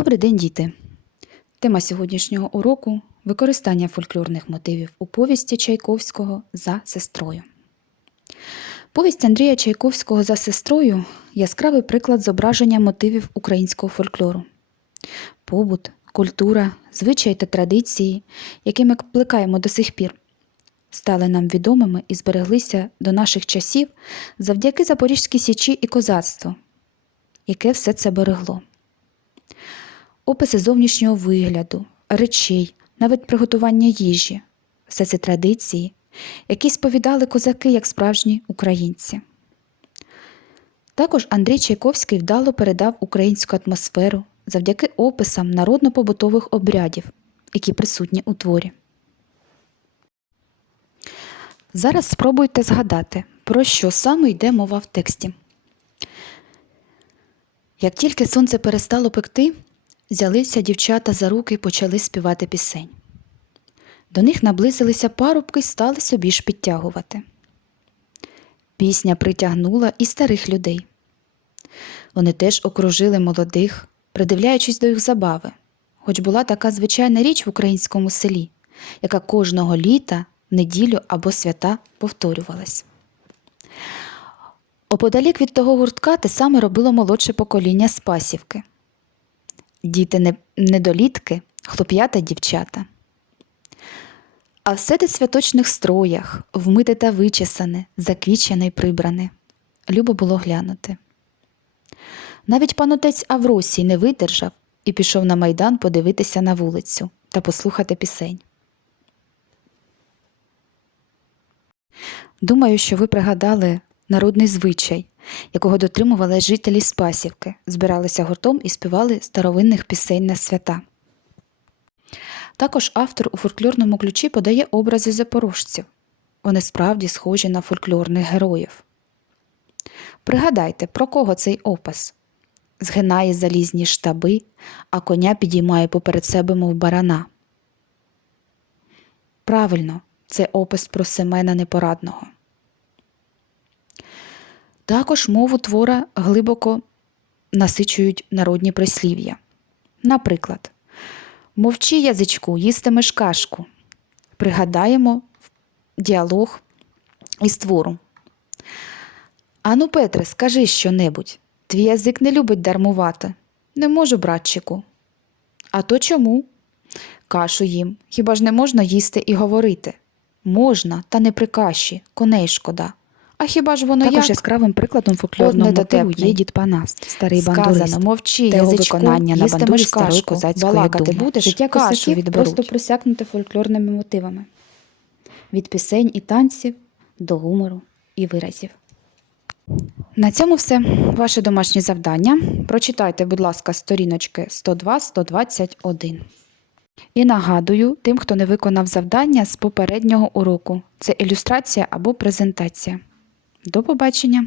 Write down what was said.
Добрий день, діти! Тема сьогоднішнього уроку використання фольклорних мотивів у повісті Чайковського за сестрою. Повість Андрія Чайковського за сестрою яскравий приклад зображення мотивів українського фольклору. Побут, культура, звичаї та традиції, які ми плекаємо до сих пір, стали нам відомими і збереглися до наших часів завдяки Запорізькій січі і козацтву, яке все це берегло описи зовнішнього вигляду, речей, навіть приготування їжі все це традиції, які сповідали козаки як справжні українці. Також Андрій Чайковський вдало передав українську атмосферу завдяки описам народно-побутових обрядів, які присутні у творі. Зараз спробуйте згадати, про що саме йде мова в тексті. Як тільки сонце перестало пекти, взялися дівчата за руки і почали співати пісень. До них наблизилися парубки й стали собі ж підтягувати. Пісня притягнула і старих людей. Вони теж окружили молодих, придивляючись до їх забави, хоч була така звичайна річ в українському селі, яка кожного літа, неділю або свята повторювалась. Оподалік від того гуртка те саме робило молодше покоління Спасівки. Діти не- недолітки, хлоп'ята дівчата. А все те святочних строях, вмите та вичесане, заквічене й прибране. Любо було глянути. Навіть пан отець Авросій не видержав і пішов на майдан подивитися на вулицю та послухати пісень. Думаю, що ви пригадали народний звичай, якого дотримували жителі Спасівки, збиралися гуртом і співали старовинних пісень на свята. Також автор у фольклорному ключі подає образи запорожців. Вони справді схожі на фольклорних героїв. Пригадайте, про кого цей опис? Згинає залізні штаби, а коня підіймає поперед себе, мов барана. Правильно, це опис про Семена Непорадного. Також мову твора глибоко насичують народні прислів'я. Наприклад, мовчи язичку, їстимеш кашку. Пригадаємо діалог із твору. Ану, Петре, скажи щонебудь. Твій язик не любить дармувати. Не можу, братчику. А то чому? Кашу їм. Хіба ж не можна їсти і говорити? Можна, та не при каші, коней шкода. А хіба ж воно Також як? яскравим прикладом фольклорного мотиву є дід Панас, старий бандурист. Сказано, мовчи, Та його язичку, виконання на їстимеш бандурі старої кашку, козацької балакати думи. будеш, Життя кашу козаків відберуть. просто просякнуте фольклорними мотивами. Від пісень і танців до гумору і виразів. На цьому все. Ваше домашнє завдання. Прочитайте, будь ласка, сторіночки 102-121. І нагадую тим, хто не виконав завдання з попереднього уроку. Це ілюстрація або презентація. До побачення!